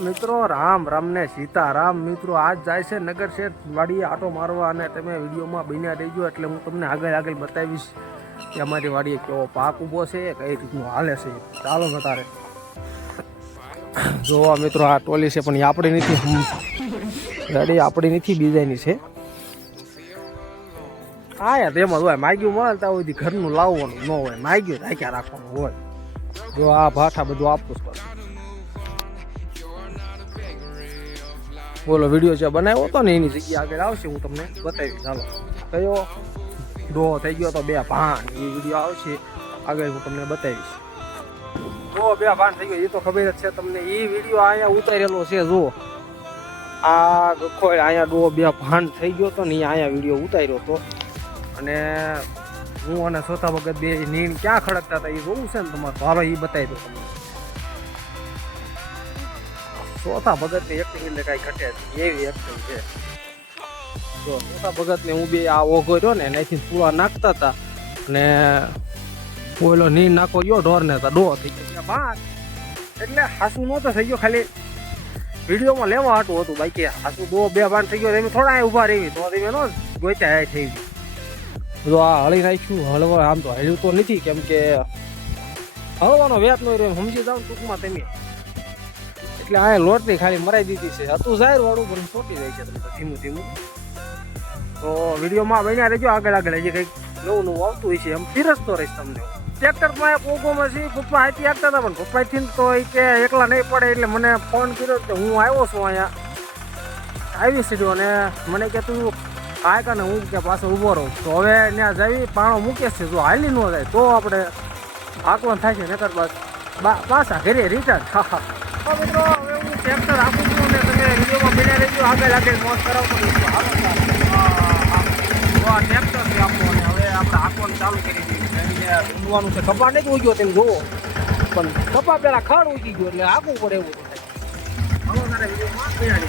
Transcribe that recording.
મિત્રો રામ રામ ને સીતારામ મિત્રો આજ જાય છે નગર શેઠ વાડીએ આટો મારવા અને તમે વિડીયોમાં બન્યા રહેજો એટલે હું તમને આગળ બતાવીશ કે અમારી વાડીએ કેવો પાક ઊભો છે કઈ રીતનું હાલે છે ચાલો બતારે જોવા મિત્રો આ ટોલી છે પણ એ આપણી નથી ગાડી આપણી નથી બીજાની છે હા યાર તેમાં હોય માગ્યું મળતા હોય ઘરનું લાવવાનું ન હોય માગ્યું રાખ્યા રાખવાનું હોય જો આ ભાઠા બધું આપવું જ બોલો વિડીયો જે બનાવ્યો હતો ને એની જગ્યા આગળ આવશે હું તમને બતાવીશ ચાલો કયો ડો થઈ ગયો તો 2 ભાન એ વિડીયો આવશે આગળ હું તમને બતાવીશ જો 2 ભાન થઈ ગયો એ તો ખબર જ છે તમને એ વિડીયો અહીંયા ઉતારેલો છે જો આ ગખોય અહીંયા ડો 2 ભાન થઈ ગયો તો ને અહીંયા વિડીયો ઉતાર્યો હતો અને હું અને સોતા વખત બે નીણ ક્યાં ખડકતા હતા એ જોવું છે ને તમારે હાલો એ બતાવી દો તમને ચોથા ભગતની એક્ટિંગ એટલે કાંઈ ઘટે એવી એક્ટિંગ છે જો ચોથા ભગતને હું બે આ ઓઘો રહ્યો ને એનાથી પૂરા નાખતા હતા અને ઓલો નીર નાખો ગયો ઢોરને તો ડો થઈ ગયો ભાત એટલે હાસુ નહોતો થઈ ગયો ખાલી વિડીયોમાં લેવા હાટું હતું બાકી હાસુ 2 ભાન થઈ ગયો તમે થોડા ઊભા રહી તો તમે નો ગોઈતા થઈ ગયું જો આ હળી નાખ્યું હળવા આમ તો હળ્યું તો નથી કેમ કે હળવાનો વ્યાત નો રહ્યો સમજી જાવ ટૂંકમાં તમે એટલે આ લોટની ખાલી મરાઈ દીધી છે હતું જાહેર વાળું પણ છોટી જાય છે ધીમું ધીમું તો વિડીયોમાં બન્યા રહેજો આગળ હજી કંઈક નવું આવતું હોય છે એમ પીરસતો રહીશ તમને ટ્રેક્ટરમાં પોગોમાં છે પપ્પા હાથી આપતા હતા પણ પપ્પાથી તો કે એકલા નહીં પડે એટલે મને ફોન કર્યો કે હું આવ્યો છું અહીંયા આવી સીધો અને મને કે તું આ કાને હું કે પાછો ઊભો રહું તો હવે ત્યાં જઈ પાણો મૂકે છે જો હાલી ન જાય તો આપણે આકલન થાય છે નકર બસ પાછા ઘરે રિટર્ન હા મિત્રો હવે હું ટ્રેક્ટર આપું છું અને તમે વિડીયોમાં બન્યા રહેજો આગળ મોજ કરાવતો રહીશું હાલો આ ટ્રેક્ટર છે આપણું અને હવે આપણે આંકવાનું ચાલુ કરી દઈએ ઊંઘવાનું છે કપા નથી ઉગ્યો તેમ જોવો પણ કપા પેલા ખડ ઉગી ગયો એટલે આગું પડે એવું થાય હાલો તારે વિડીયોમાં બન્યા રહેજો